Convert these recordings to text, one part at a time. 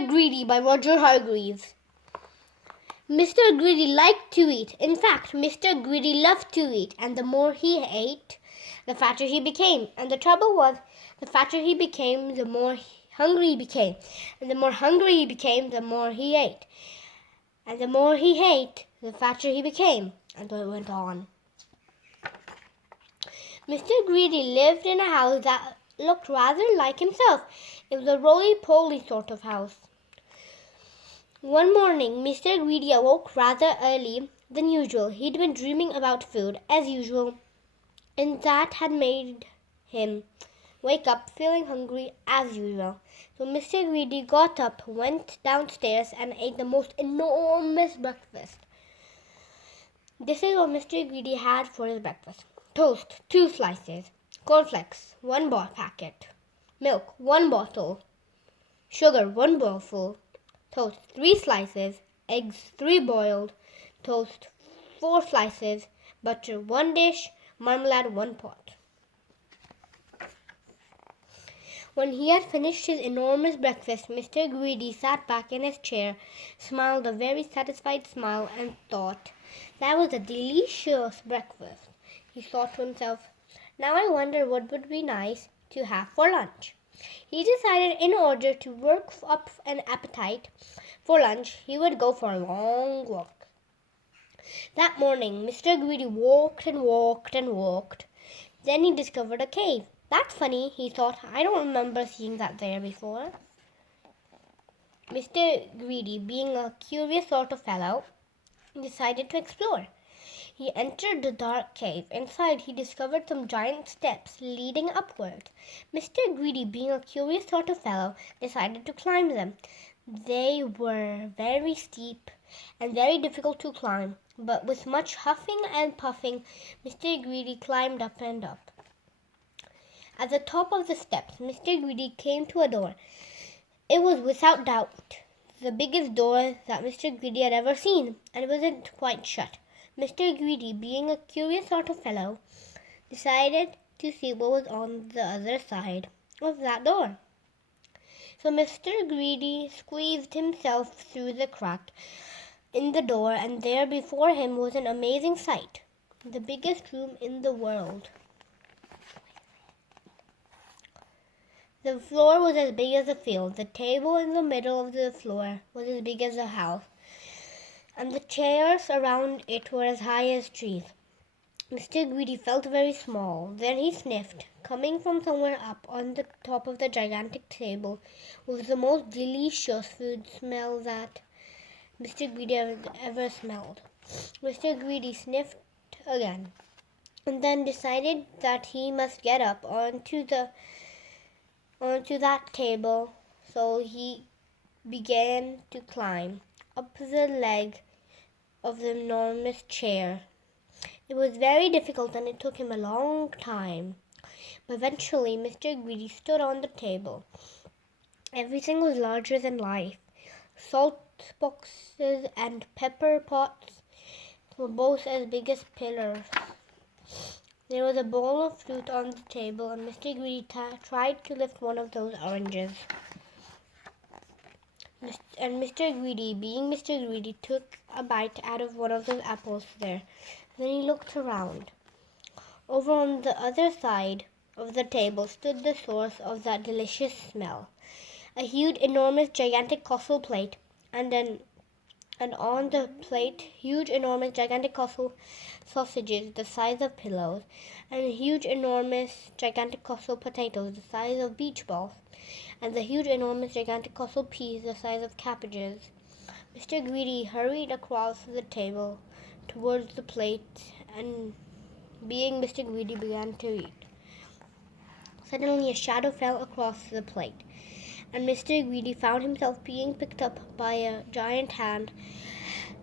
Mr. Greedy by Roger Hargreaves. Mr. Greedy liked to eat. In fact, Mr. Greedy loved to eat, and the more he ate, the fatter he became. And the trouble was, the fatter he became, the more hungry he became. And the more hungry he became, the more he ate. And the more he ate, the fatter he became. And so it went on. Mr. Greedy lived in a house that looked rather like himself. It was a roly-poly sort of house. One morning, Mr. Greedy awoke rather early than usual. He'd been dreaming about food, as usual, and that had made him wake up feeling hungry as usual. So Mr. Greedy got up, went downstairs, and ate the most enormous breakfast. This is what Mr. Greedy had for his breakfast. Toast, 2 slices. Cornflakes, 1 packet. Milk, 1 bottle. Sugar, 1 bowlful. Toast, 3 slices. Eggs, 3 boiled. Toast, 4 slices. Butter, 1 dish. Marmalade, 1 pot. When he had finished his enormous breakfast, Mr. Greedy sat back in his chair, smiled a very satisfied smile, and thought, "That was a delicious breakfast." He thought to himself, "Now I wonder what would be nice to have for lunch." He decided in order to work up an appetite for lunch, he would go for a long walk. That morning, Mr. Greedy walked and walked and walked. Then he discovered a cave. "That's funny," he thought. "I don't remember seeing that there before." Mr. Greedy, being a curious sort of fellow, decided to explore. He entered the dark cave. Inside, he discovered some giant steps leading upward. Mr. Greedy, being a curious sort of fellow, decided to climb them. They were very steep and very difficult to climb, but with much huffing and puffing, Mr. Greedy climbed up and up. At the top of the steps, Mr. Greedy came to a door. It was without doubt the biggest door that Mr. Greedy had ever seen, and it wasn't quite shut. Mr. Greedy, being a curious sort of fellow, decided to see what was on the other side of that door. So Mr. Greedy squeezed himself through the crack in the door, and there before him was an amazing sight, the biggest room in the world. The floor was as big as a field. The table in the middle of the floor was as big as a house, and the chairs around it were as high as trees. Mr. Greedy felt very small. Then he sniffed. Coming from somewhere up on the top of the gigantic table was the most delicious food smell that Mr. Greedy had ever smelled. Mr. Greedy sniffed again, and then decided that he must get up onto that table. So he began to climb up the leg of the enormous chair. It was very difficult, and it took him a long time. But eventually, Mr. Greedy stood on the table. Everything was larger than life. Salt boxes and pepper pots were both as big as pillars. There was a bowl of fruit on the table, and Mr. Greedy tried to lift one of those oranges. And Mr. Greedy, being Mr. Greedy, took a bite out of one of those apples there. Then he looked around. Over on the other side of the table stood the source of that delicious smell. A huge, enormous, gigantic colossal plate, and on the plate, huge, enormous, gigantic colossal sausages the size of pillows, and huge, enormous, gigantic, colossal potatoes the size of beach balls, and the huge, enormous, gigantic, colossal peas the size of cabbages. Mr. Greedy hurried across the table towards the plate, and being Mr. Greedy, began to eat. Suddenly a shadow fell across the plate, and Mr. Greedy found himself being picked up by a giant hand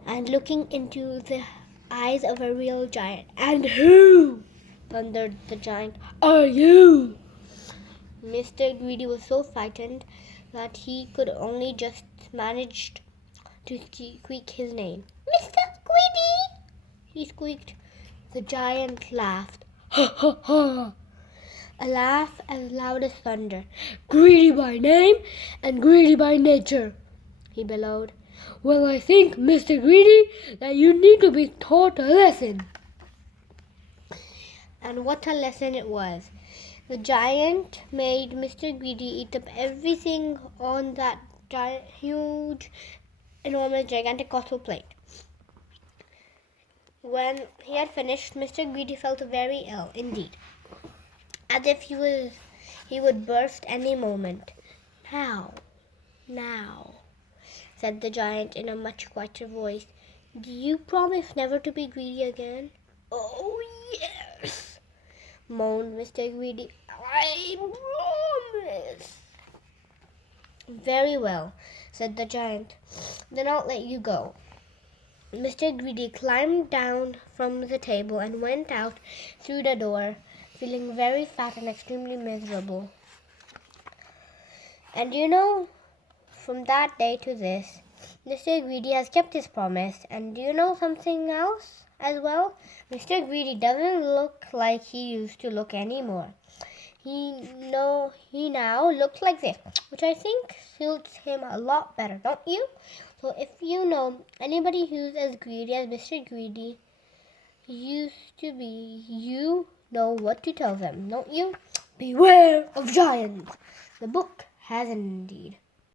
and looking into the eyes of a real giant. "And who," thundered the giant, "are you?" Mr. Greedy was so frightened that he could only just manage to squeak his name. "Mr. Greedy," he squeaked. The giant laughed. "Ha ha ha!" A laugh as loud as thunder. "Greedy by name and greedy by nature. he bellowed. "Well, I think, Mr. Greedy, that you need to be taught a lesson." And what a lesson it was. The giant made Mr. Greedy eat up everything on that huge, enormous, gigantic colossal plate. When he had finished, Mr. Greedy felt very ill indeed, as if he would burst any moment. Now, said the giant in a much quieter voice, "do you promise never to be greedy again?" "Oh, yes," moaned Mr. Greedy. "I promise." "Very well," said the giant. "Then I'll let you go." Mr. Greedy climbed down from the table and went out through the door, feeling very fat and extremely miserable. And from that day to this, Mr. Greedy has kept his promise. And do you know something else as well? Mr. Greedy doesn't look like he used to look anymore. He now looks like this, which I think suits him a lot better, don't you? So if you know anybody who's as greedy as Mr. Greedy used to be, you know what to tell them, don't you? Beware of giants. The book has indeed.